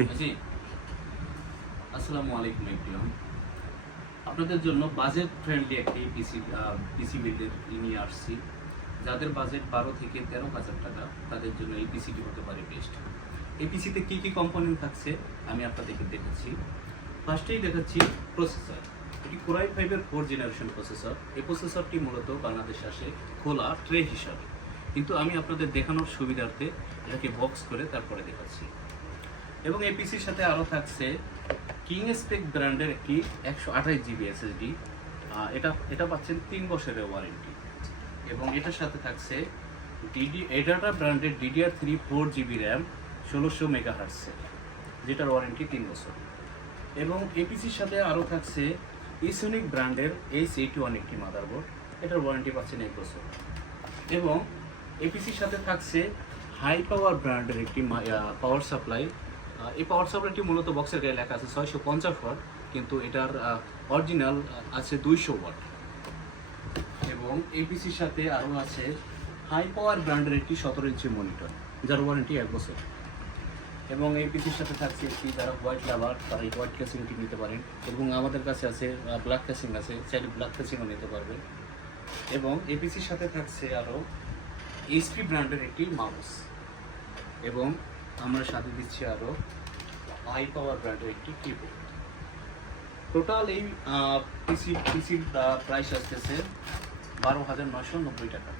জি, আসসালামু আলাইকুম এভরিওয়ান। আপনাদের জন্য বাজেট ফ্রেন্ডলি একটি পিসি বিল্ডের নিয়ে আসছি। যাদের বাজেট 12 থেকে 13,000 টাকা, তাদের জন্য এই পিসিটি হতে পারে বেস্ট। এই পিসিতে কী কী কম্পোনেন্ট থাকছে আমি আপনাদেরকে দেখাচ্ছি। ফার্স্টেই দেখাচ্ছি প্রসেসর। এটি Core i5-এর 4th জেনারেশন প্রসেসর। এই প্রসেসরটি মূলত বাংলাদেশে আসে খোলা ট্রে হিসাবে, কিন্তু আমি আপনাদের দেখানোর সুবিধার্থে এটাকে বক্স করে তারপরে দেখাচ্ছি। এবং এই পিসির সাথে আরও থাকছে কিং স্পেক ব্র্যান্ডের একটি 128 জিবি এসএসডি। এটা পাচ্ছেন 3 বছরের ওয়ারেন্টি। এবং এটার সাথে থাকছে এডাটা ব্র্যান্ডের DDR3 4 জিবি র্যাম 1600 মেগাহার্টসের, যেটার ওয়ারেন্টি 3 বছর। এবং এই পিসির সাথে আরও থাকছে ইসোনিক ব্র্যান্ডের H81 একটি মাদারবোর্ড, এটার ওয়ারেন্টি পাচ্ছেন 1 বছর। এবং এই পিসির সাথে থাকছে হাই পাওয়ার ব্র্যান্ডের একটি পাওয়ার সাপ্লাই। এই পাওয়ার সাপ্লাইটি মূলত বক্সের গায়ে লেখা আছে 650 ওয়াট, কিন্তু এটার অরিজিনাল আছে 200 ওয়াট। এবং এই পিসির সাথে আরও আছে হাই পাওয়ার ব্র্যান্ডের একটি 17 ইঞ্চি মনিটর, যার ওয়ারেন্টি 1 বছর। এবং এই পিসির সাথে থাকছে একটি, যারা হোয়াইট লাভার তারা এই হোয়াইট ক্যাসিংটি নিতে পারেন। এবং আমাদের কাছে আছে ব্ল্যাক ক্যাসিং আছে, চাইলে ব্ল্যাক ক্যাসিংও নিতে পারবেন। এবং এই পিসির সাথে থাকছে আরও HP ব্র্যান্ডের একটি মাউস। এবং আমরা সাথে দিচ্ছি আরও হাই পাওয়ার ব্র্যান্ডের একটি কিবোর্ড। টোটাল এই পিসির প্রাইস আসতেছে 12,990 টাকা।